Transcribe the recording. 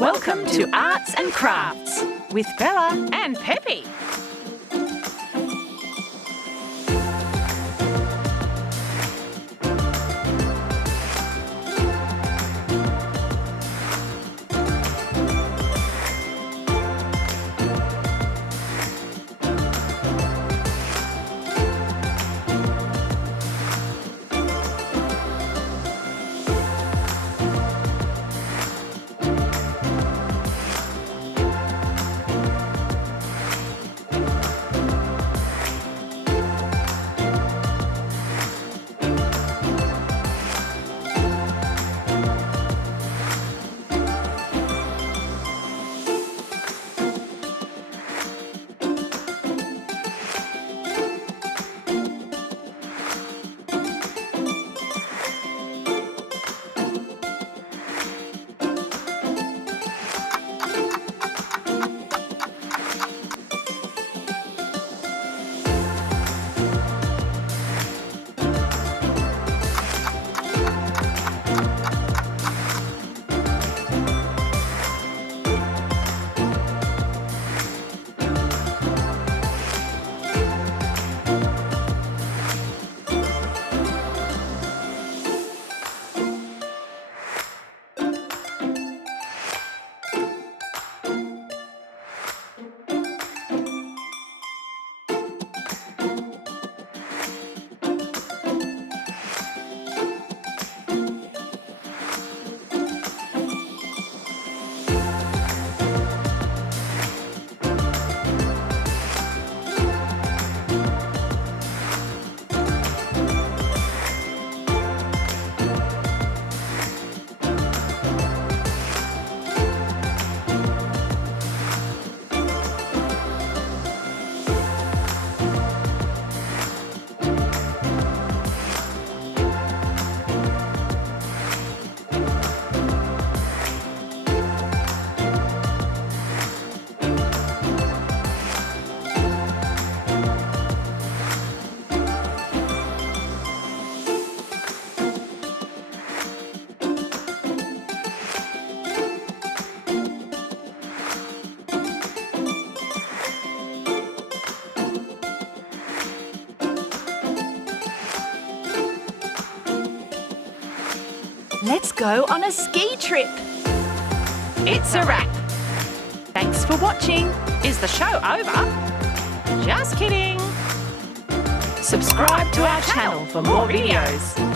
Welcome to Arts and Crafts with Bella and Pepe. Let's go on a ski trip. It's a wrap. Thanks for watching. Is the show over? Just kidding. Subscribe to our channel for more videos.